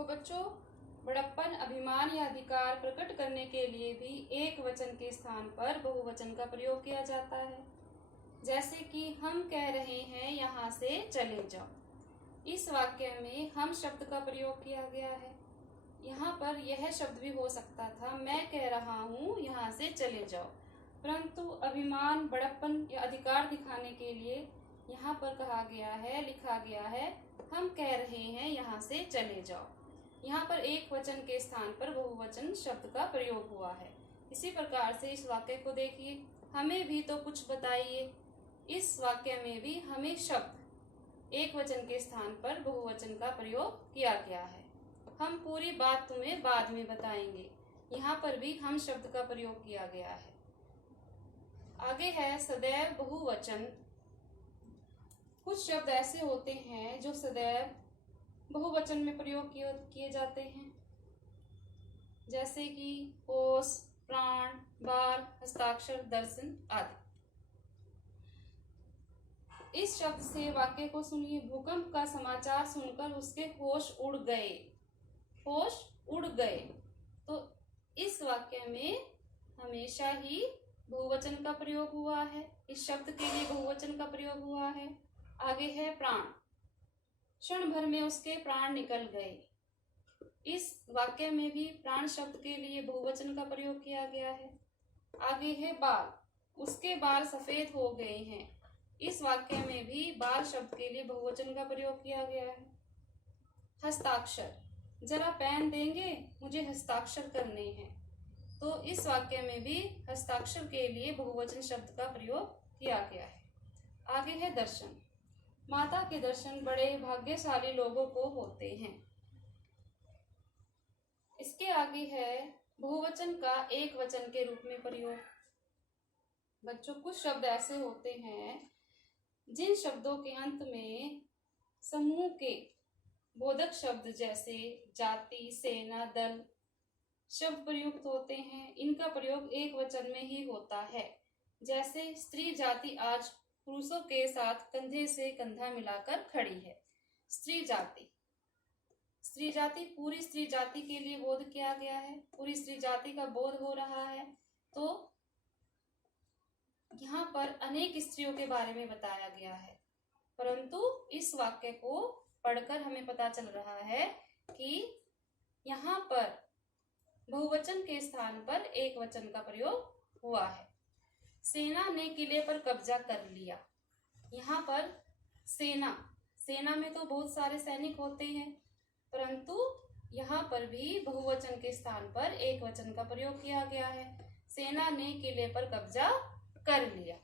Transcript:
देखो बच्चों, बड़प्पन, अभिमान या अधिकार प्रकट करने के लिए भी एक वचन के स्थान पर बहुवचन का प्रयोग किया जाता है। जैसे कि हम कह रहे हैं यहाँ से चले जाओ। इस वाक्य में हम शब्द का प्रयोग किया गया है। यहाँ पर यह शब्द भी हो सकता था, मैं कह रहा हूँ यहाँ से चले जाओ, परंतु अभिमान, बड़प्पन या अधिकार दिखाने के लिए यहाँ पर कहा गया है, लिखा गया है, हम कह रहे हैं यहाँ से चले जाओ। यहाँ पर एक वचन के स्थान पर बहुवचन शब्द का प्रयोग हुआ है। इसी प्रकार से इस वाक्य को देखिए, हमें भी तो कुछ बताइए। इस वाक्य में भी हमें शब्द एक वचन के स्थान पर बहुवचन का प्रयोग किया गया है। हम पूरी बात तुम्हें बाद में बताएंगे। यहाँ पर भी हम शब्द का प्रयोग किया गया है। आगे है सदैव बहुवचन। कुछ शब्द ऐसे होते हैं जो सदैव बहुवचन में प्रयोग किए जाते हैं, जैसे कि कोष, प्राण, बाल, हस्ताक्षर, दर्शन आदि। इस शब्द से वाक्य को सुनिए। भूकंप का समाचार सुनकर उसके होश उड़ गए। होश उड़ गए। तो इस वाक्य में हमेशा ही बहुवचन का प्रयोग हुआ है। इस शब्द के लिए बहुवचन का प्रयोग हुआ है। आगे है प्राण। क्षण भर में उसके प्राण निकल गए। इस वाक्य में भी प्राण शब्द के लिए बहुवचन का प्रयोग किया गया है। आगे है बाल। उसके बाल सफेद हो गए हैं। इस वाक्य में भी बाल शब्द के लिए बहुवचन का प्रयोग किया गया है। हस्ताक्षर। जरा पेन देंगे, मुझे हस्ताक्षर करने हैं। तो इस वाक्य में भी हस्ताक्षर के लिए बहुवचन शब्द का प्रयोग किया गया है। आगे है दर्शन। माता के दर्शन बड़े भाग्यशाली लोगों को होते हैं। इसके आगे है बहुवचन का एक वचन के रूप में प्रयोग। बच्चों, कुछ शब्द ऐसे होते हैं जिन शब्दों के अंत में समूह के बोधक शब्द जैसे जाति, सेना, दल शब्द प्रयुक्त होते हैं। इनका प्रयोग एक वचन में ही होता है। जैसे स्त्री जाति आज पुरुषों के साथ कंधे से कंधा मिलाकर खड़ी है। स्त्री जाति। स्त्री जाति, पूरी स्त्री जाति के लिए बोध किया गया है। पूरी स्त्री जाति का बोध हो रहा है। तो यहाँ पर अनेक स्त्रियों के बारे में बताया गया है, परंतु इस वाक्य को पढ़कर हमें पता चल रहा है कि यहाँ पर बहुवचन के स्थान पर एक वचन का प्रयोग हुआ है। सेना ने किले पर कब्जा कर लिया। यहाँ पर सेना में तो बहुत सारे सैनिक होते हैं, परंतु यहाँ पर भी बहुवचन के स्थान पर एक वचन का प्रयोग किया गया है। सेना ने किले पर कब्जा कर लिया।